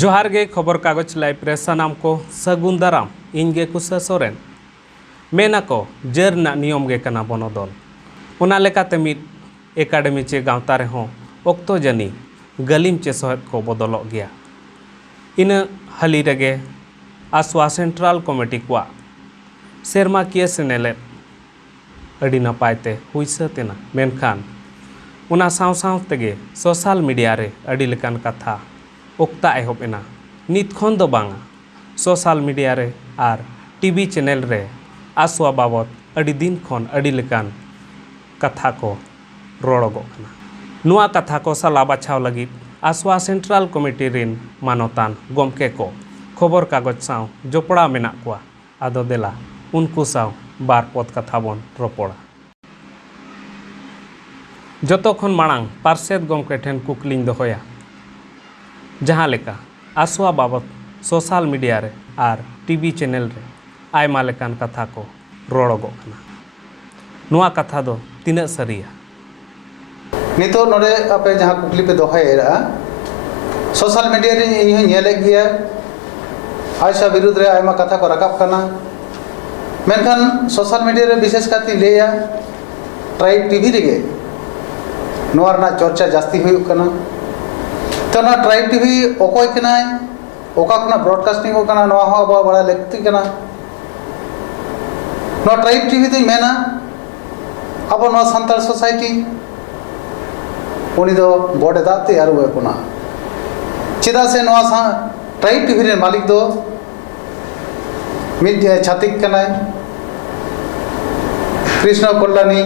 जोहार गे खबर कागज लाइव रे सानाम को सगुन दाराम इनगे कुसा सोरेन मेना को जर ना नियम गे कना बनोदल ओना लेकाते मिद एकाडेमी चे गावता रे हो ओक्तो जनी गलिम चे सहत को बदलक गया इन हाली रेगे आसवा सेंट्रल कमिटी को सेरमा किए सेनेले अड़ी नपायते हुईसतेना मेनखान उना साव साव तेगे सोशल मीडिया रे अड़ी लेकान कथा ओक्ता एहब एना नित खन दो बांगा सोशल मीडिया रे आर टीवी चैनल रे आसवा बाबत अड़ी दिन खन अड़ी लेकान कथा को रोड़गो कना नुआ कथा को सला बाछाव लगी आसवा सेंट्रल कमिटी रिन मानोतान गमके को खबर कागज साव जोपड़ा मेना कुआ आदो देला उनको साव बार पद कथा बन रोपड़ा जतो खन मांग पार्षद गमके ठेन कुकलिंग दोहया जहाँ लेका आसवा बाबत सोशल मीडिया रे आर टीवी चैनल रे आयमा लेकान कथा को रोड़गो कना नुआ कथा दो तीना सरिया नितो नोडे आपे जहाँ कुकली पे दोहरा सोशल मीडिया रे इहो नेले गया आयशा विरुद्ध रे आयमा कथा को रकाब कना मेनखान सोशल मीडिया रे विशेष काती लेया ट्राइब टीवी रे नोआ रना चर्चा जास्ती हुई कना तो ना ट्राइब टीवी ओकोय कनाय ओका कना ब्रॉडकास्टिंग को कना नोआ हो बड़ा लगती कना नोआ ट्राइब टीवी तो मेना अब नोआ संताल सोसाइटी उनी दो बड़े दाते यार हुए पुना चिदा से नोआ सा ट्राइब टीवी रे मालिक दो मिड छातिक कनाय कृष्ण कोल्लानी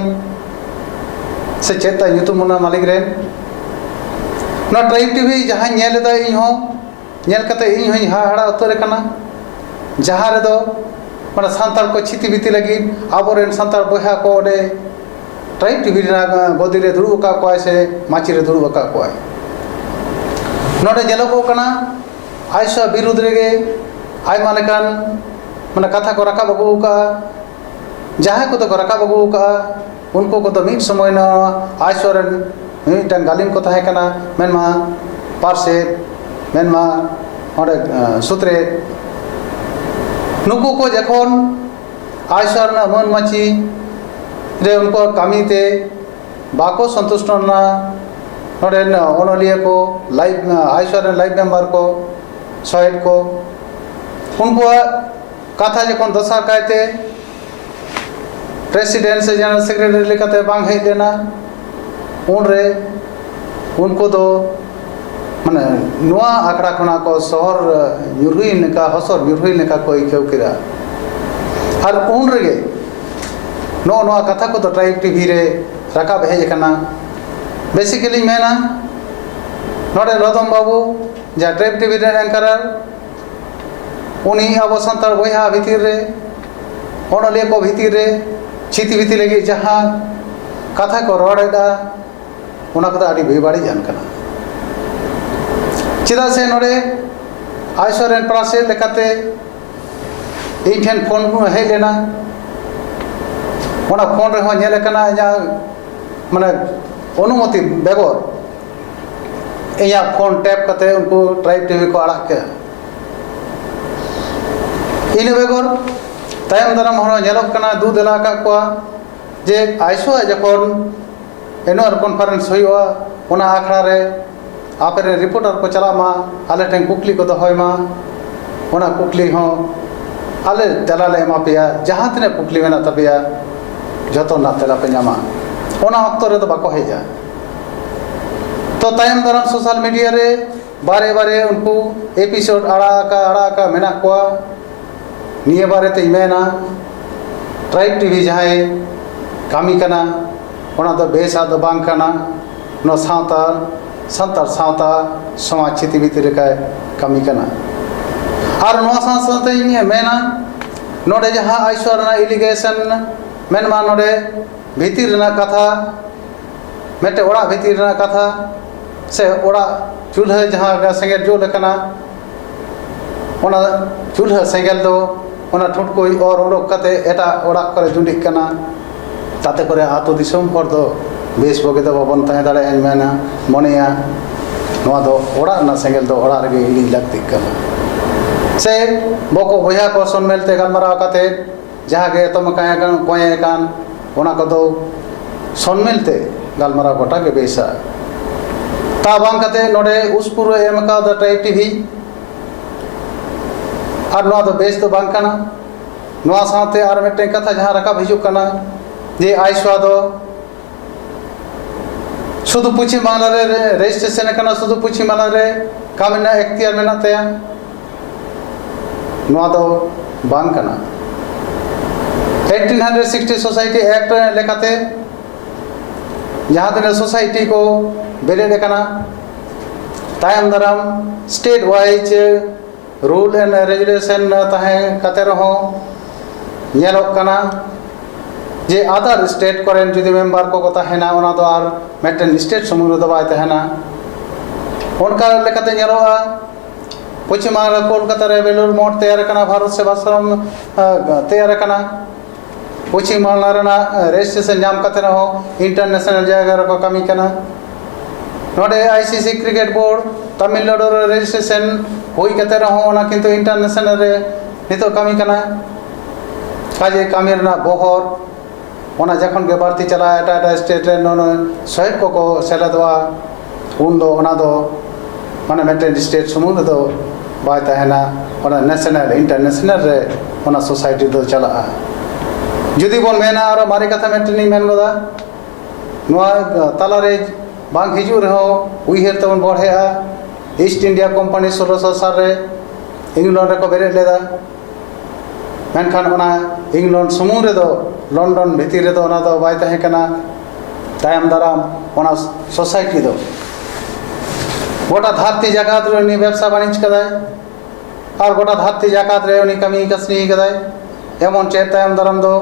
से चेता युतुमुना मालिक रे ना ट्राइब टीवी जहाँ नेल दा इहो नेल कते इहो हाड़ा उतर कना जहाँ रे दो माने संताल को छिति बिति लगी आबोरेन संताल बहा को ओडे ट्राइब टीवी रे गोदी रे दुड़ु का कोय से माची रे दुड़ु का कोय नोडे जेलो को कना आयशा विरुद्ध रेगे आय मालेकान माने कथा को रका बगु का जहाँ को तो रका बगु का उनको को तो मिट समय न आयशोरन मिटन गालिम को तहे कना मेनमा पार्से मेनमा ओडे सूत्रे नुकु को जखन आयशर ना मन माची रे उनको कामीते बाको संतुष्ट ना नोडे ओनलिया को लाइव आयशर लाइव मेंबर को सोहेद को उनको कथा जखन दशा कायते प्रेसिडेंट से जनरल सेक्रेटरी लेकाते बांग हेज लेना उन रे उनको तो माने नुआ आकड़ा खना को शहर ᱧᱩᱨᱦᱩᱭ लेका हसर ᱧᱩᱨᱦᱩᱭ लेका को इकेव किरा हर उन रे नो नुआ कथा को तो ट्राइब टीवी रे रकाब हेज कना बेसिकली मेना नोडे रदम बाबू जा ट्राइब टीवी रे एंकर उनी अब संताल बहा भीतर रे ओनलिया को भीतर रे छिति भीतर लगे जहाँ कथा को रोड़ा उना को आड़ी बेबाड़ी जान कना चिदा से नोडे आयशरेन प्रासे लेकाते इठेन फोन को हे लेना उना फोन रे हो नेले कना या माने अनुमति बेगर एया फोन टैप करते उनको ट्राइब टीवी को आड़ा के इन बेगर तायम दाराम हरो नेलक कना दू देला का को जे आयशो जखन एनोर कॉन्फ्रेंस हुआ उना आखड़ा रे आप रे रिपोर्टर को चला मा आले टें कुकली को दोहय मा उना कुकली हो आले तेला ले मा पिया जहां तने कुकली मेना तबिया जतो ना तेला पे ᱧᱟᱢᱟ उना अक्तो रे तो बाको हेजा तो तायम दाराम सोशल मीडिया रे बारे बारे उनको एपिसोड आड़ा का मेना को निये बारे ते मेना ट्राइब टीवी जहां कामी कना उना तो बेसा तो बांग कना नो संताल सावता समाज छिति भीतर का कामी कना और नो साथ इन मेना नोडे जहाँ आयशर इलिगेशन मेनमा नोडे भीतर कथा मेटे ओड़ा भीतर कथा से ओड़ा चूल्हा जहाँ सेंगल जो लेकना ओना चूल्हा सेंगल दो ओना ठुटको और ओडोक कते एटा ओड़ा करे जुंडिक कना ताते करे आतो दिसम पर दो बेस बगे दो बाबन तहे दाड़े मेना मनेया ᱱᱚᱣᱟ ᱫᱚ ᱚᱲᱟᱜ ᱨᱮᱱᱟᱜ ᱥᱮᱸᱜᱮᱞ ᱫᱚ ᱚᱲᱟᱜ ᱨᱮᱜᱮ ᱤᱲᱤᱡ ᱞᱟᱹᱠᱛᱤᱜ ᱠᱟᱱᱟ ᱥᱮ ᱵᱚᱠᱚ ᱵᱚᱭᱦᱟ ᱠᱚ ᱥᱚᱱᱢᱮᱞ ᱛᱮ ᱜᱟᱞᱢᱟᱨᱟᱣ ᱠᱟᱛᱮ ᱡᱟᱦᱟᱸ ᱜᱮ ᱮᱛᱚᱢ ᱟᱠᱟᱱ ᱠᱚᱭᱮ ᱟᱠᱟᱱ ᱚᱱᱟ ᱠᱚᱫᱚ ᱥᱚᱱᱢᱮᱞ ᱛᱮ ᱜᱟᱞᱢᱟᱨᱟᱣ ᱜᱚᱴᱟ ᱜᱮ ᱵᱮᱥᱟ ता बांग कते नोडे उसपुर एम का द ट्राइब टीवी और नोआ दो बेस तो बांग कना नोआ साथे और मिटने कथा जहां रकाब हिजुक कना जे आइसवा दो शुद्ध पुछी माला रे रजिस्ट्रेशन कना शुद्ध पुछी माला रे कामिना एक्तियार मेना तया नोआ दो बांग कना 1860 सोसाइटी एक्ट लेकाते जहां तक सोसाइटी को बेरेड कना तायम दाराम state wise rule and regulation ताहे कते रहो नेलोक कना जे अदर स्टेट करेन जुदी मेंबर को ताहेना ओना दो आर मेटन स्टेट समूह दो बाय ताहेना उनका लेकाते नेलोआ पश्चिम कोलकाता रे बेलूर मठ तैयार कना भारत सेवाश्रम तैयार कना पश्चिम बांग्ला रेना रजिस्ट्रेशन नाम कते रहो इंटरनेशनल जगह रे को कमी कना नोडे ICC cricket board Tamil Nadu registration हुई कते रहो ओना किंतु इंटरनेशनल रे नितो कमी कना काजे कमी रेना बहर ओना जखन के बारती चला एटा स्टेट रे नोनो सहयोग को सेलेदवा उन दो ओना दो माने मेटेन स्टेट समूह दो बाय ताहेना ओना नेशनल इंटरनेशनल रे ओना सोसाइटी दो चला जुदी बोन मेना और मारी कथा मेटेनी मेन गोदा नोआ ताला रे बांग हिजू रहो उइहेर तबन बढ़ेआ ईस्ट इंडिया कंपनी 1600 साल रे इंग्लैंड रे को बेरे लेदा मेनखान ओना इंग्लैंड समूह रे दो लंडन भीतर रे दो ओना दो बाय ताहे कना तायम दाराम ओना सोसाइटी दो गोटा धरती जाकात रे उनी व्यवसाय वाणिज्य कदाय और गोटा धरती जाकात रे उनी कमी कसनी कदाय एमन चेत तायम दाराम दो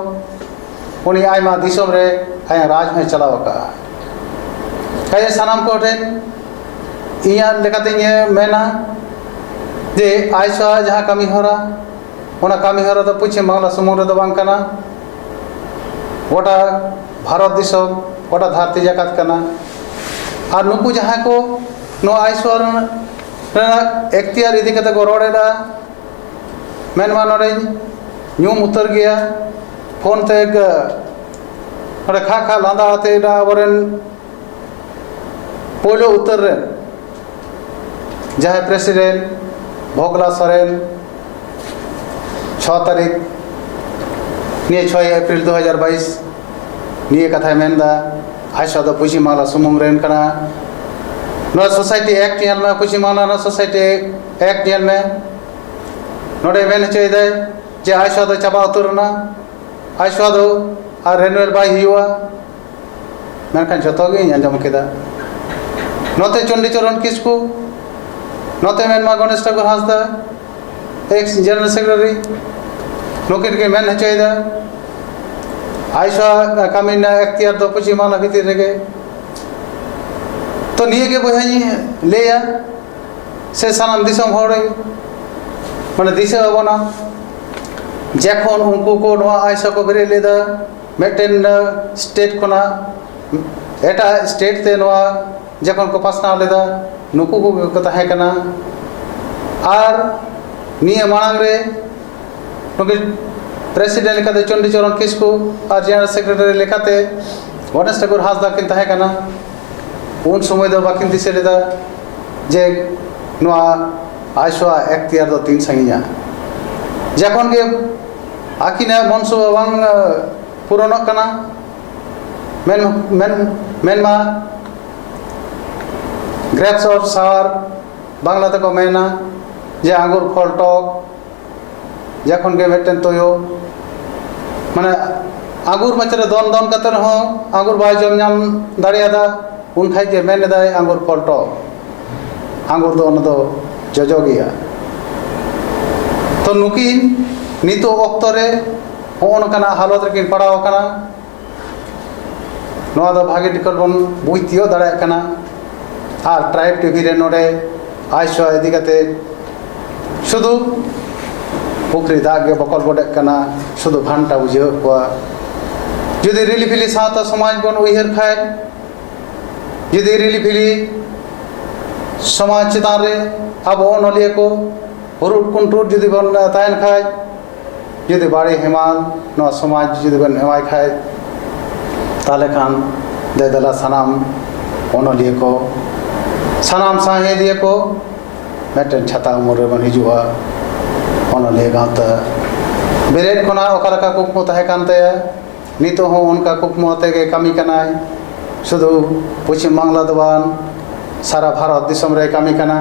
उनी आयमा दिसोम रे आय राज में चलाव का कई सानाम को ठेन इया लेकाते मेना जे आइसवा जहां कमी होरा ओना कमी होरा तो पश्चिम बांग्ला समूह रे दो बांग कना गोटा भारत दिसोम गोटा धरती जाकात कना और नुकु जहां को नो आइसवा रे एक्तियार इदी कते को रोडेदा मेनवा नोडे ᱧᱩᱢ उतर गया फोन ते अरे खा खा लांदा आते वरन पोलो उतर रे जहां प्रेसिडेंट भोगला सोरेन 6 तारीख निये 6 अप्रैल 2022 निये कथा मेनदा आइसवा दो पुछी माला सुमुंग रेन कना नो सोसाइटी एक्ट नियल में पुछी माला नो सोसाइटी एक्ट नियल में नोडे मेन चेदे जे आइसवा दो चाबा उतरना आइसवा दो और रेनुअल बाय हुआ मेनखान जतो गे अंजम केदा नोते चंडीचरण किसकू नोते मेनमा Ganesh Thakur Hansda ex general secretary नोकिन के मेन हचेदा आइसवा कामिना एक्तियार दो पुची माला भीतर रेगे तो निये के बहानी लेया से सानाम दिसम होड़े माने दिसे अबना जखन उनको को नोआ आइसवा को बेरे लेदा मेटेन स्टेट कोना एटा स्टेट ते नोआ जखन को पासना लेदा नुकु को ताहे कना और निये मांग रे नुके प्रेसिडेंट लेकाते चंडीचरण किसकू और जनरल सेक्रेटरी लेकाते गणेश ठाकुर हांसदा किन ताहे कना उन समय दो बाकिन दिसे लेदा जे नोआ आइसवा एक्तियार दो 3 संगिया जखन के आकिना मनसुबा बांग पूरण कना मेनमा ग्रेप्स और सावर बांग्ला तक मेना जे आंगुर फल टक जखन के मेटेन तोयो माने आंगुर मचरे दोन दोन कते रहो आंगुर बाय जम नाम दाड़ियादा उन खाइ जे मेन दाय आंगुर फल टक आंगुर दो न दो जजो गया तो नुकिन नितो वक्त रे होन कना हालत रे पड़ाव कना नोआ दो भागे टिकट बन बुझतियो दाड़ा कना और ट्राइब टीवी रे नोडे आइसवा इदी कते शुधु पुखरी दाग के बकल बडे कना शुधु घंटा बुझे को जुदी रिली फिली साता समाज बन उइहर खाय जुदी रिली फिली समाज चितान रे अब ओनलिया को हुरुट कुंटुर जुदी बन तायन खाय जुदी बाड़ी हेमाल नो समाज जुदी बन हेमाय खाय ताले खान दे दला सनाम ओनलिया को सनाम साहे दिए को मेटन छता उमर बन हिजुआ ओनलिया गांता बेरेट कोना ओकालका कुकमु ताहे कानते नितो हो उनका कुकमु आते के कमी कनाय शुधु पश्चिम बांग्ला दबान सारा भारत दिसम रे कमी कना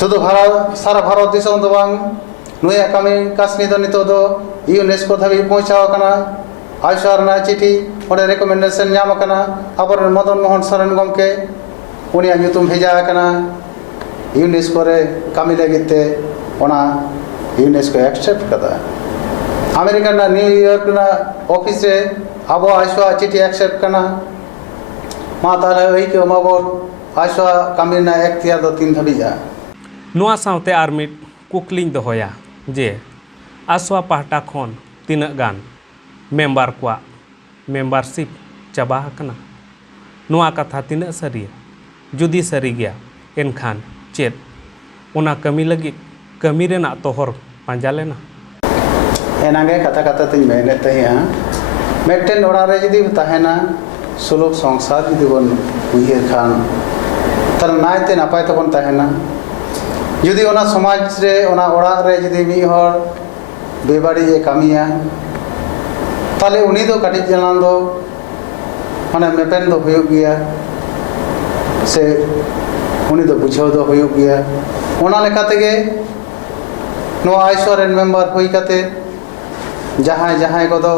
शुधु भारत सारा भारत दिसम दबान नुया कमी कासनी दो नितो दो यूनेस्को धाबी पहुंचाव कना आयशा रना चिठी ओडे रिकमेंडेशन ᱧᱟᱢ कना आबर मदन मोहन सरन गमके उनिया ᱧᱩᱛᱩᱢ भेजा कना यूनेस्को रे कमी लगिते ओना यूनेस्को एक्सेप्ट कदा अमेरिका ना न्यूयॉर्क ना ऑफिस रे अब आयशा चिठी एक्सेप्ट कना मा ताले ओई के माबोर आयशा कमी ना एक्तियार दो 3 धाबिजा नुआ साउते आर मिट कुकलिंग दोहया जे आसवा पाहटा खन तीना गान मेम्बर को मेम्बरशिप चाबा हकना नुआ कथा तीना सरी जुदी सरी गया एनखान चेत उना कमी लगी कमी रेना तोहर पांजा लेना एनागे कथा कथा तिन मेहनत तहिया मेटेन ओड़ा रे जुदी ताहेना सुलुक संसार जुदी बन उइहेर खान तर नायते नापाय तबन ताहेना जुदी ओना समाज रे ओना ओड़ा रे जुदी मी हर बेबाड़ी ए कामिया ताले उनी दो काटिज जनान दो माने मेपेन दो हुयुग गया से उनी दो बुझाव दो हुयुग गया ओना लेका तेगे नो आयशा रेन मेंबर हुई काते जहाँ जहाँ को दो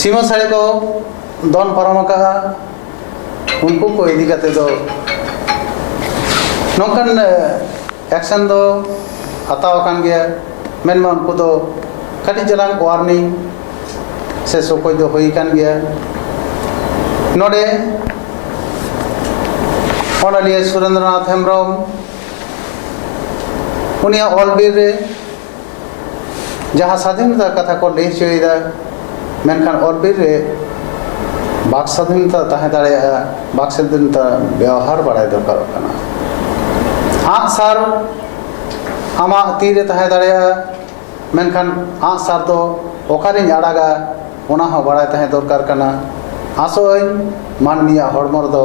सीमा साड़े को दोन पारम का उनको को इदी काते दो नौकन एक्शन दो हताव कान गया मेनमा उनको दो कटी जलांग वार्निंग से सोकोई दो हुई कान गया नोडे ओनलिया सुरेंद्रनाथ हेम्ब्रम उनिया ऑलबीर रे जहाँ स्वाधीनता कथा को लई चोयदा मेनखान ऑलबीर रे बाक स्वाधीनता ताहे दाड़ेया बाक स्वाधीनता व्यवहार बड़ाय दरकार कना आग सार आमा तीरे ताहे दाड़ेया मेनखान आग सार दो ओकारिन आड़ागा ओना हो बड़ाय ताहे दरकार कना आसोय माननीय हड़मर दो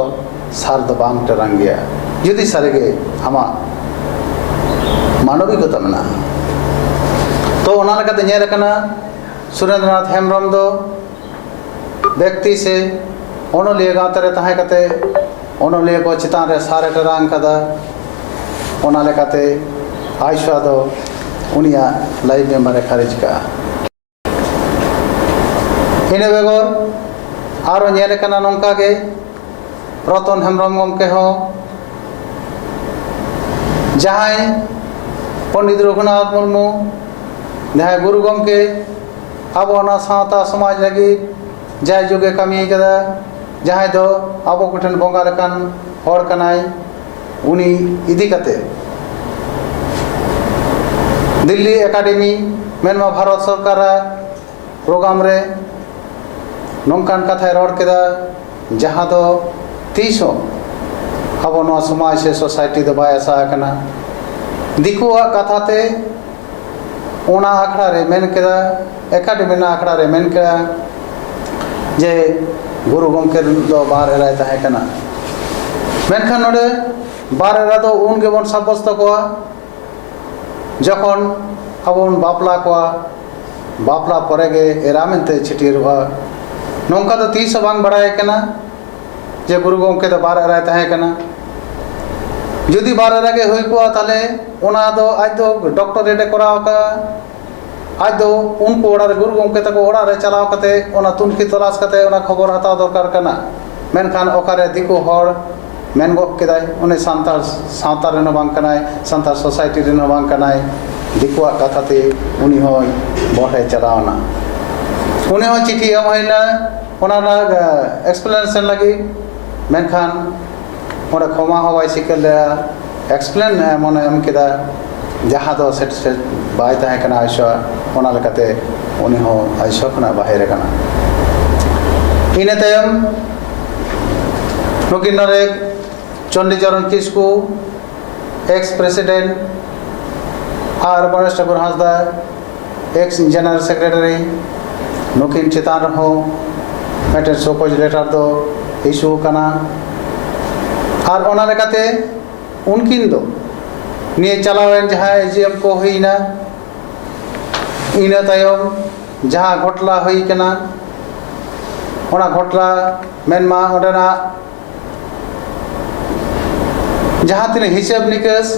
सार दो बांग टरांग गया जुदी सारेगे आमा मानविकता मना तो ओना लेकाते नेल कना सुरेंद्रनाथ हेम्ब्रम दो व्यक्ति से ओनलिया गांवते रे ताहे कते ओनलिया को चितान रे सारे टरांग कदा ओना लेकाते आयशा दो उनिया लाइव मेंबर खारिज का इने बेगोर आरो नेल कना नोंका गे रतन हेम्ब्रम गमके हो जहां पंडित रघुनाथ मुर्मू जहाँ गुरु गमके अब सावता समाज लगी जाय जुगे कमी कदा जहाँ दो अब कोठन बंगा लेकान हर कनाय उनी इदी कते दिल्ली एकेडमी मेनमा भारत सरकार प्रोग्राम रे नौकान कथा रड़ केदा जहाँ दो 30 अब नवा समाज से सोसाइटी दो बाय आसा कना दिकुआ कथाते ओना आखड़ा रे मेन केदा एकेडमी ना आखड़ा रे मेन केदा जे गुरु गमके दो बार एराय ताहे कना मेनखान नोडे बार एरा दो उन गेबन साब्यस्त कोआ जखन अबन बापला कोआ बापला परेगे एरा मेनते छिटिरवा नोंका दो 30 बांग बड़ाय कना जे गुरु गमके दो बार एराय ताहे कना जुदी बार एरागे हुई कोआ ताले ओना दो आज दो डॉक्टर रेडे कराव का आज दो उनको ओड़ा रे गुरु गमके तको ओड़ा रे चलाव कते ओना तुनखी तलाश कते ओना खबर हताव दरकार कना मेनखान ओकारे दिको हर मेन गो केदाय उनी सांतार सावता रेनो बांग कनाय सांतार सोसाइटी रेनो बांग कनाय दिकुआ कथाते उनी होय बहे चलावना उनी हो चिठी एम हइना ओना ना एक्सप्लेनेशन लगी मेनखान ओना क्षमा हो बाय सिकल एक्सप्लेन मने एम केदा जहाँ दो सेट बाय ताहे कना आयशा ओना लेकाते उनी हो आयशा खना बाहेर कना इने तायम नुकिन रे चंडीचरण किस्कू एक्स प्रेसिडेंट और Ganesh Thakur Hansda ex general secretary नुकिन चितान रहो मेटे सोकोज लेटर दो इशू कना और ओना लेकाते उनकिन दो निये चलावेन जहाँ एजीएम को हुईना इना तायम जहाँ घोटला हुई कना ओना घोटला मेनमा ओडेना जहाँ तीन हिसाब निकास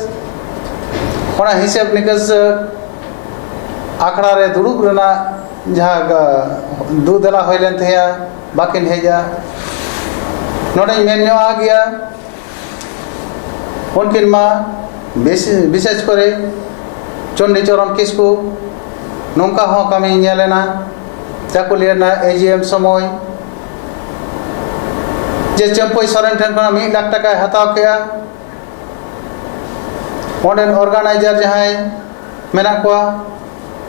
ओना हिसाब निकास आखड़ा रे दुरुब रेना जहाँ दू दला होय लेन थेया बाकिन हेजा नोडे मेन्यो आ गया उनकिन मा विशेष करे चंडीचरण किस्कू नौका हो कमी नेलेना चाकुलियना एजीएम समय जे चंपई सोरेन ठेन खना 1 लाख टाका हताव केया ओडेन ऑर्गेनाइजर जहाय मेना को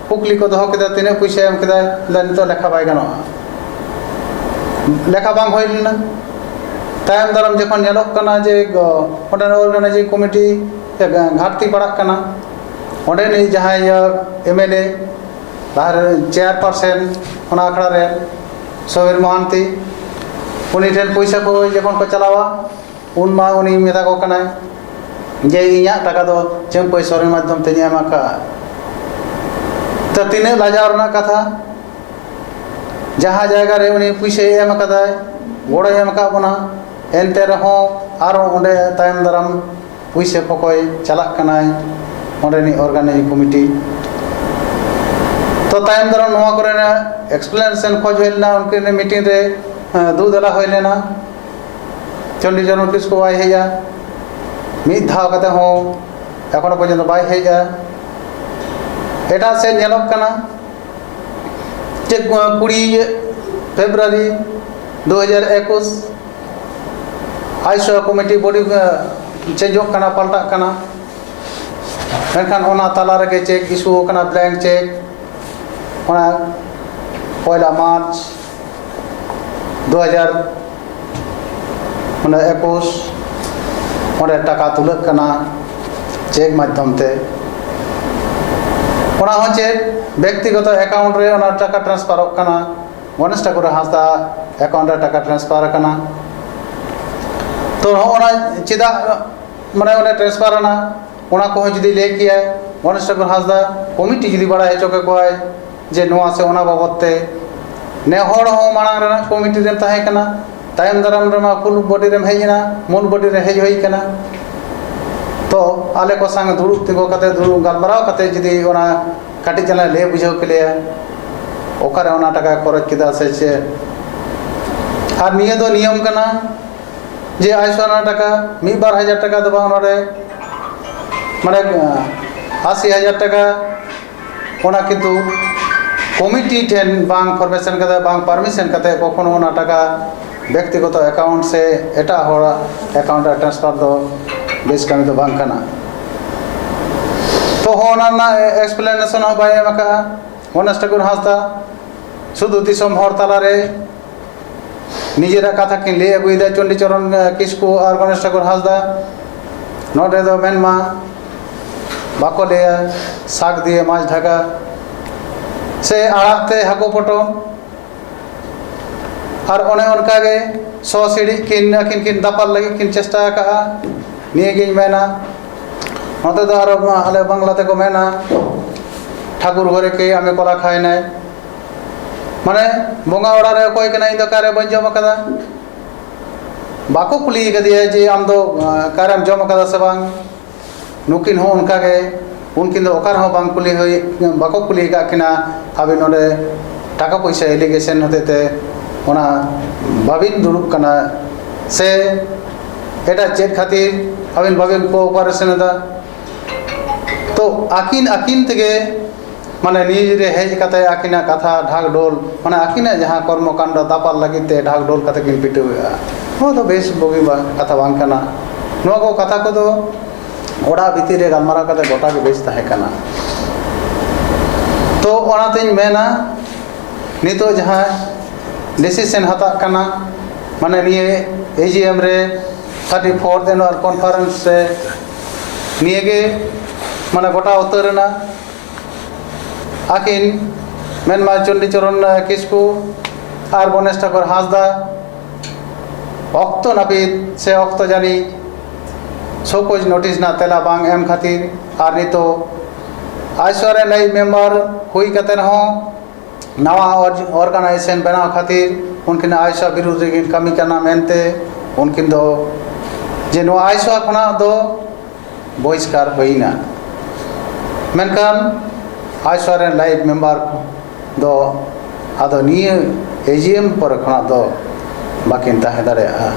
पुकली को दहो केदा तिने पैसा एम केदा नितो लेखा बाय गानो लेखा बांग होइलना तायम दाराम जखन नेलोक कना जे ओडेन ऑर्गेनाइजिंग कमिटी घाटती पड़ाक कना ओडेन जहाय एमएलए बाहर चेयरपर्सन ओना आखड़ा रे सोहेल मोहंती उनी ठेन पैसा को जखन को चलावा उन मा उनी मेता को कना जे इया टाका दो चंपई सोरेन माध्यम ते एमा का तो तीन लाजाव रना कथा जहाँ जगह रे उनी पैसे एम कदाय गोड़ एम का बना एनते रहो आरो ओंडे तायम दाराम पैसे पकोय चलाक कनाय ओंडेनी ऑर्गेनाइजिंग कमिटी तो तायम दाराम नोआ करेना एक्सप्लेनेशन खोज होइलना उनके मीटिंग रे दू दला होइलेना चंडीचरण किस्कू आय हेजा मिद धाव कते हो एखोनो पर्यन्त बाय हेजा एटा से नेलोक कना जे 20 फेब्रुआरी 2021 आईसो कमिटी बॉडी चेंजोक कना पलटा कना मेनखान ओना ताला रे चेक इशू कना ब्लैंक चेक ओना 1 मार्च 2021 ओंडे टाका तुलक कना चेक माध्यम ते ओना हो चेक व्यक्तिगत अकाउंट रे ओना टाका ट्रांसफर कना गणेश ठाकुर हांसदा अकाउंट रे टाका ट्रांसफर कना तो ओना चिदा माने ओने ट्रांसफर ना ओना को जदी ले किया गणेश ठाकुर हांसदा कमिटी जदी बड़ा हेचो के कोय जे नोआ से ओना बाबत ते ने होड़ हो माना रे कमिटी रे ताहे कना तायम दाराम रे मा फुल बॉडी रे हेजना मूल बॉडी रे हेज होई कना तो आले को संग दुरुब तिगो कते दुरुब गलबराव कते जदी ओना काटी चला ले बुझाव के लिए ओकारे ओना टाका खरच किदा से चे आर निये दो नियम कना जे आइसोना टाका 1-2 टाका दबा ओनारे माने 80,000 टाका ओना किंतु कमिटी ठेन बांग फॉर्मेशन कते बांग परमिशन कते कखनो ओना टाका व्यक्तिगत अकाउंट से एटा होड़ा अकाउंट ट्रांसफर दो बेस कमी तो बांग कना तो होना ना एक्सप्लेनेशन हो बाय एमका गणेश ठाकुर हांसदा शुद्ध दिसम हर ताला रे निजेरा कथा किन ले अगुइदा चंडीचरण किस्कू और गणेश ठाकुर हांसदा नोडे दो मेनमा बाको ले साग दिए माछ ढाका से आड़ाते हाको पटो और ओने उनका गे सो सीढ़ी किन दापाल लगी किन चेष्टा का निये गिन मेना नोते दो आरो आले बांग्लाते को मेना ठाकुर घरे के आमे कोला खाय नाय माने बोंगा ओड़ा रे कोई कना इंदो कारे बन जम कदा बाको कुली गदिया जे आम दो कारम जम कदा से बांग नुकिन हो उनका गे उनकिन दो ओकार हो बांग कुली होई बाको कुली का किना अबे नोडे टाका पैसा एलिगेशन होते ते ओना बाबिन दुरुब कना से एटा चेक खातिर अबिन बाबिन कोऑपरेशन दा तो आकिन तेगे माने निजे हेज कते आकिना कथा ढाक डोल माने आकिना जहां कर्मकांड दापाल लगिते ढाक डोल कते किन पिटुआ नो तो बेस बोगी बा कथा बांग कना नो को कथा को दो ओड़ा भीतर रे गलमारा कते गोटा के बेस ताहे कना तो ओनातेन मेना नितो जहां डिसीजन हता कना माने निये एजीएम रे 34th एनुअल कॉन्फ्रेंस से निये माने गोटा उतरना आकिन मेनमा चंडीचरण किस्कू और गणेश ठाकुर हांसदा अक्तो नापित से अक्तो जानी सोकोज नोटिस ना तेला बांग एम खातिर और नितो आइसोरे नई मेंबर हुई कते हो नवा ऑर्गेनाइजेशन बनाव खातिर उनकिन आइसो विरुद्ध कमी करना मेनते उनकिन दो जे नो आइसो खना दो बहिष्कार होइना मेनकान आइसो रे लाइव मेंबर दो आदो निये एजीएम पर खना दो बाकिन ताहे दाड़ेया